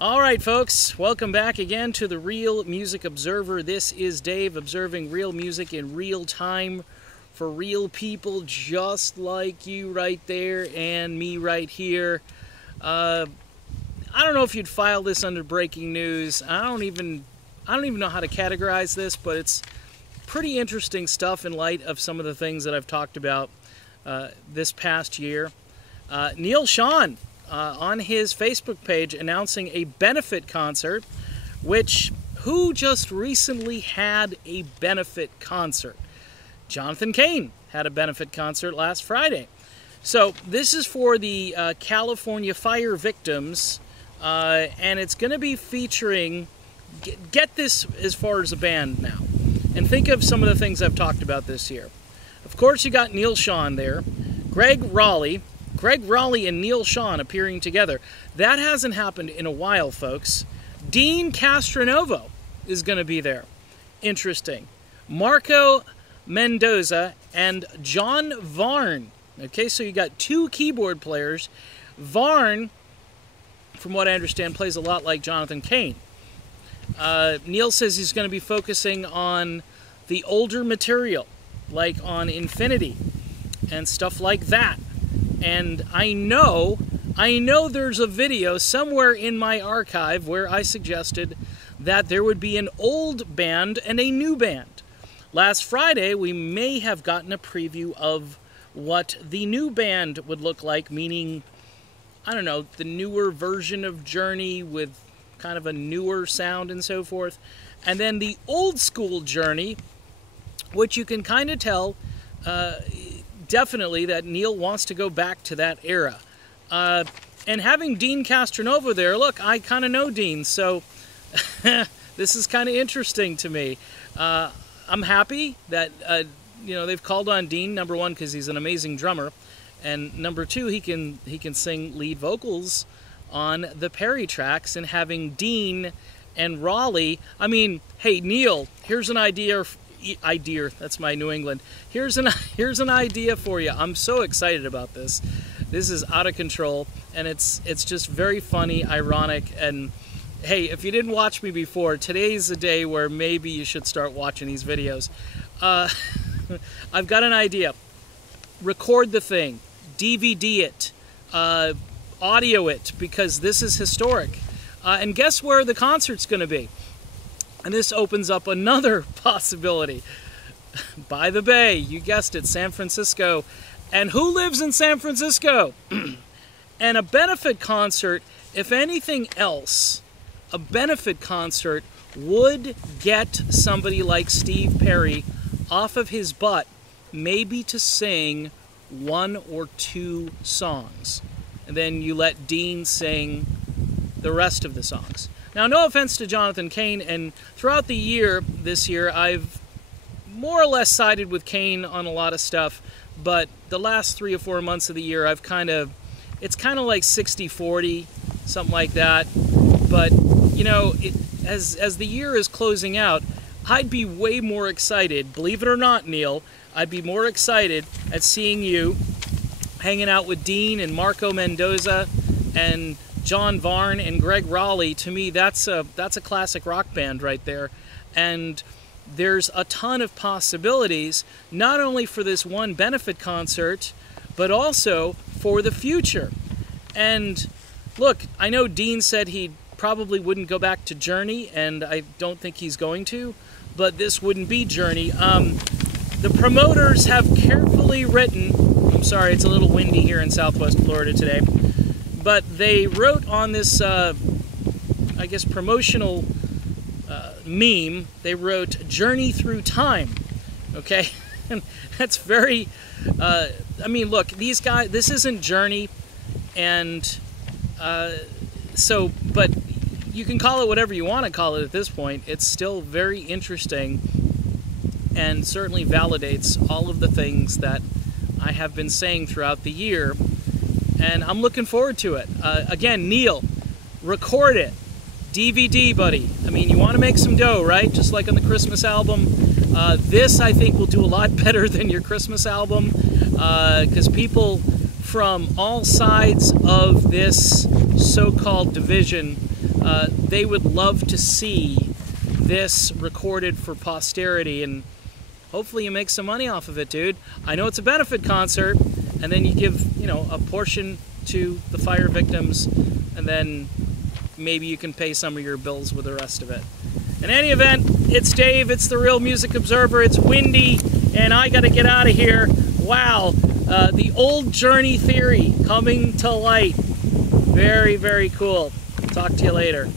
All right, folks, welcome back again to the Real Music Observer. This is Dave observing real music in real time for real people just like you right there and me right here. I don't know if you'd file this under breaking news. I don't even know how to categorize this, but it's pretty interesting stuff in light of some of the things that I've talked about this past year. Neal Schon on his Facebook page announcing a benefit concert, who just recently had a benefit concert? Jonathan Cain had a benefit concert last Friday. So this is for the California fire victims, and it's going to be featuring, get this as far as a band now, and think of some of the things I've talked about this year. Of course, you got Neal Schon there, Gregg Rolie and Neal Schon appearing together. That hasn't happened in a while, folks. Deen Castronovo is going to be there. Interesting. Marco Mendoza and John Varn. Okay, so you got two keyboard players. Varn, from what I understand, plays a lot like Jonathan Cain. Neal says he's going to be focusing on the older material, like on Infinity and stuff like that. And I know there's a video somewhere in my archive where I suggested that there would be an old band and a new band. Last Friday, we may have gotten a preview of what the new band would look like, meaning, I don't know, the newer version of Journey with kind of a newer sound and so forth. And then the old school Journey, which you can kind of tell definitely that Neal wants to go back to that era. And having Deen Castronovo there, look, I kind of know Deen, so this is kind of interesting to me. I'm happy that they've called on Deen, number one, because he's an amazing drummer, and number two, he can sing lead vocals on the Perry tracks, and having Deen and Rolie, I mean, hey, Neal, here's an idea. That's my New England. Here's an idea for you. I'm so excited about this. This is out of control, and it's just very funny, ironic, and hey, if you didn't watch me before, today's a day where maybe you should start watching these videos. I've got an idea. Record the thing, DVD it, audio it, because this is historic. And guess where the concert's going to be? And this opens up another possibility. By the Bay, you guessed it, San Francisco. And who lives in San Francisco? And a benefit concert, if anything else, a benefit concert would get somebody like Steve Perry off of his butt, maybe to sing one or two songs. And then you let Deen sing the rest of the songs. Now, no offense to Jonathan Cain, and throughout the year, this year, I've more or less sided with Cain on a lot of stuff, but the last 3 or 4 months of the year, it's kind of like 60-40, something like that. But, you know, as the year is closing out, I'd be way more excited, believe it or not, Neal, I'd be more excited at seeing you hanging out with Deen and Marco Mendoza and John Varn and Gregg Rolie. To me, that's a classic rock band right there. And there's a ton of possibilities, not only for this one benefit concert, but also for the future. And look, I know Deen said he probably wouldn't go back to Journey, and I don't think he's going to, but this wouldn't be Journey. The promoters have carefully written, I'm sorry, it's a little windy here in Southwest Florida today, but they wrote on this, I guess, promotional meme, they wrote Journey Through Time, okay? And that's very, I mean, look, these guys, this isn't Journey, and but you can call it whatever you want to call it at this point. It's still very interesting and certainly validates all of the things that I have been saying throughout the year, and I'm looking forward to it. Again, Neal, record it. DVD, buddy. I mean, you want to make some dough, right? Just like on the Christmas album. This, I think, will do a lot better than your Christmas album, because people from all sides of this so-called division, they would love to see this recorded for posterity, and hopefully you make some money off of it, dude. I know it's a benefit concert, and then you give, you know, a portion to the fire victims, and then maybe you can pay some of your bills with the rest of it. In any event, it's Dave, it's the Real Music Observer, it's windy, and I gotta get out of here. Wow, the old Journey theory coming to light. Very, very cool. Talk to you later.